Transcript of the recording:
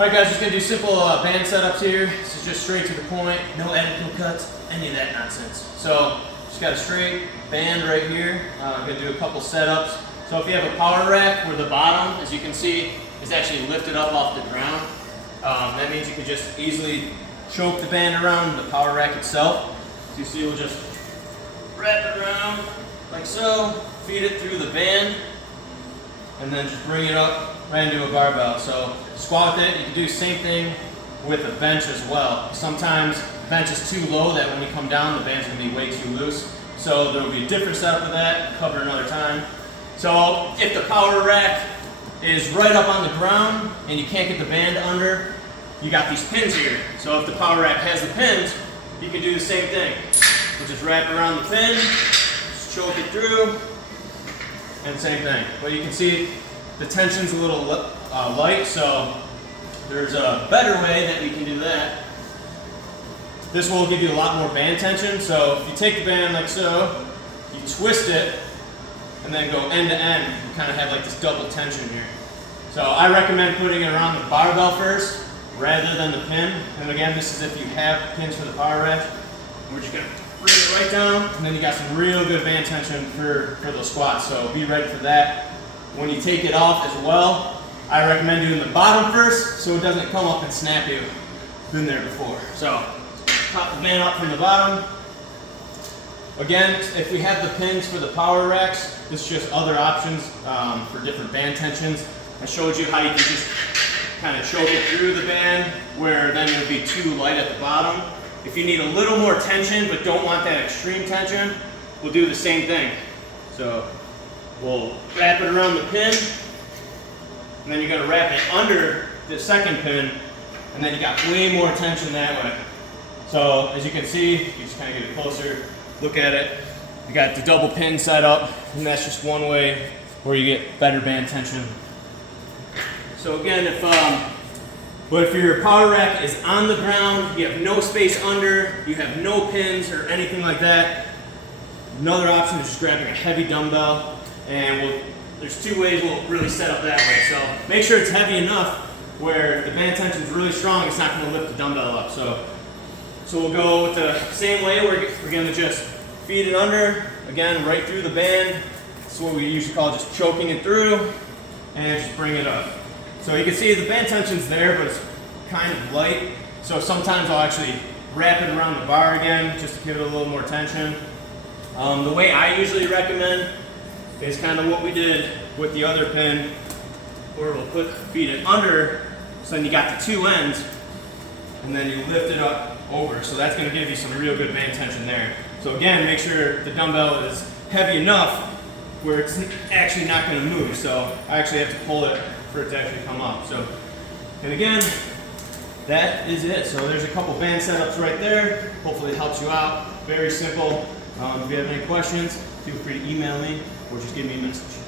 Alright guys, just going to do simple band setups here. This is just straight to the point, no edit, no cuts, any of that nonsense. So, just got a straight band right here. I'm going to do a couple setups. So if you have a power rack where the bottom, as you can see, is actually lifted up off the ground, that means you can just easily choke the band around the power rack itself. So you see we'll just wrap it around like so, feed it through the band, and then just bring it up right into a barbell. So squat with it. You can do the same thing with a bench as well. Sometimes the bench is too low that when you come down, the band's going to be way too loose. So there will be a different setup for that, cover another time. So if the power rack is right up on the ground and you can't get the band under, you got these pins here. So if the power rack has the pins, you can do the same thing. So just wrap it around the pin, just choke it through, and same thing. But you can see the tension's a little light, so there's a better way that we can do that. This will give you a lot more band tension. So if you take the band like so, you twist it, and then go end to end, you kind of have like this double tension here. So I recommend putting it around the barbell first, rather than the pin. And again, this is if you have pins for the power rack. We're just gonna bring it right down, and then you got some real good band tension for those squats. So be ready for that. When you take it off as well, I recommend doing the bottom first so it doesn't come up and snap you. Been there before. So pop the band up from the bottom. Again, if we have the pins for the power racks, this is just other options for different band tensions. I showed you how you can just kind of choke it through the band where then it would be too light at the bottom. If you need a little more tension but don't want that extreme tension, we'll do the same thing. So we'll wrap it around the pin, and then you're going to wrap it under the second pin, and then you got way more tension that way. So as you can see, you just kind of get it closer, look at it. You got the double pin set up, and that's just one way where you get better band tension. So again, if your power rack is on the ground, you have no space under, you have no pins or anything like that, another option is just grabbing a heavy dumbbell. And there's two ways we'll really set up that way. So make sure it's heavy enough where the band tension is really strong, it's not going to lift the dumbbell up. So we'll go with the same way. We're going to just feed it under, again, right through the band. That's what we usually call just choking it through, and just bring it up. So you can see the band tension's there, but it's kind of light. So sometimes I'll actually wrap it around the bar again, just to give it a little more tension. The way I usually recommend is kind of what we did with the other pin, where we'll feed it under, so then you got the two ends, and then you lift it up over. So that's going to give you some real good band tension there. So again, make sure the dumbbell is heavy enough where it's actually not going to move. So I actually have to pull it for it to actually come up. So, and again, that is it. So there's a couple band setups right there. Hopefully it helps you out. Very simple. If you have any questions, feel free to email me or just give me a message.